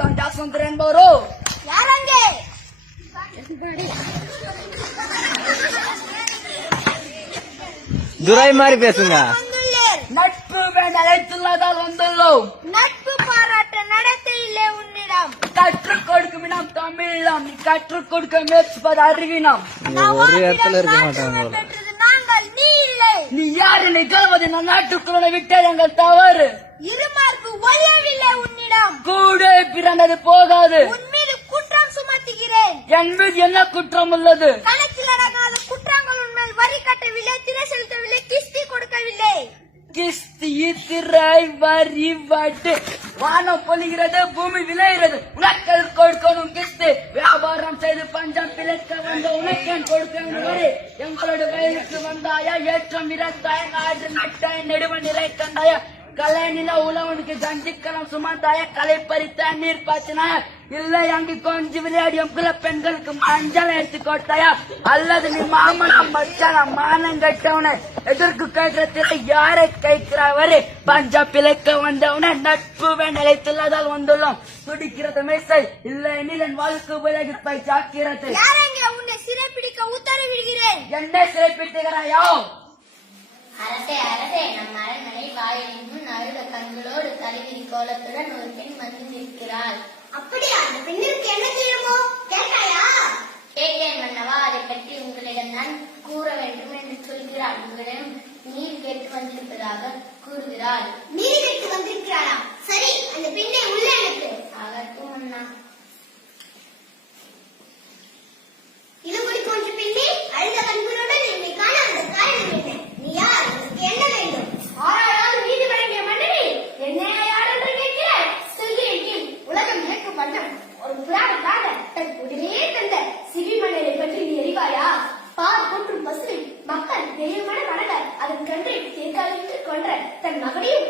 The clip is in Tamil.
சுல்தான் ஜாஸ்வந்தர் என்பவரோ யாரங்கே துரை மாதிரி பேசுங்க நட்பு அழைத்துள்ளதால் வந்துள்ளோம் நட்பு பாராட்ட நடத்தையிலே உன்னிடம் கற்றுக் கொடுக்கும் இனம் தமிழம் நீ கற்றுக் கொடுக்க முயற்சிப்பது அறிவினம் ஒரு இடத்துல இருக்க மாட்டாங்க நீ இல்லை நீ யாரு நிகழ்வது நம் நாட்டுக்குள்ள விட்டது எங்கள் தவறு இருமார்பு ஒழியவில்லை உன்னிடம் கூட பிறந்தது போகாது. உன் மீது குற்றம் சுமத்துகிறேன். என் மீது என்ன குற்றம் உள்ளது? கணக்கில் அடங்காத குற்றங்கள் வரி கட்டவில்லை திரை செலுத்தவில்லை கிஸ்தி கொடுக்கவில்லை. கிஸ்தி திரை வரி வட்டு வானம் பொழிகிறது பூமி விளைகிறது. உனக்கு கொடுக்கணும் கிஸ்து. வியாபாரம் செய்து பஞ்சம் பிழைக்க வந்த உனக்கேன் கொடுக்க வேண்டும் வரி. எங்களோட வயலுக்கு வந்தாயா? ஏற்றம் விரத்தாய நாடு நட்டாய? நெடுவ நிறை கண்டாயா கலை நில உழவனுக்கு கஞ்சிக்கலம் சுமந்தாய களை பறித்த நீர் பாய்ச்சினாய? இல்லை அங்கு கொஞ்சம் விளையாடியும் குல பெண்களுக்கு மஞ்சள் எடுத்து கொடுத்தாயா? அல்லது நீ மாமனா மச்சானா மானம் கட்டவன எதற்கு கேட்கறதுல யாரை கைக்கிறாவரு பஞ்ச பிழைக்க வந்தவன நட்பு நிலைத்துள்ளதால் வந்துள்ளோம். துடிக்கிறது மேசை இல்லை எனில் என் வாழ்க்கை விலகி போய் சாக்கிறது. உன்னை சிறைப்பிடிக்க உத்தரவிடுகிறேன்? என்ன சிறைப்பிட்டுகிறாயோ அரசே. அரசே நம் அரண்மனை வாயிலின் முன் அழுத கண்களோடு தலைவிரி கோலத்துடன் ஒரு பெண் வந்து நிற்கிறாள். அப்படியா? அந்த பெண்ணிற்கு என்ன செய்யணுமோ கேட்டாயா? கேட்டேன் மன்னவா அதை பற்றி உங்களிடம் நான் கூற வேண்டும் என்று சொல்கிறாள். உங்களிடம் நீர் கேட்டு வந்திருப்பதாக கூறுகிறாள். நீர் கேட்டு வந்திருக்கிறாரா? சரி அந்த பெண்ணை உள்ளே அனுப்பு. அதற்கும் and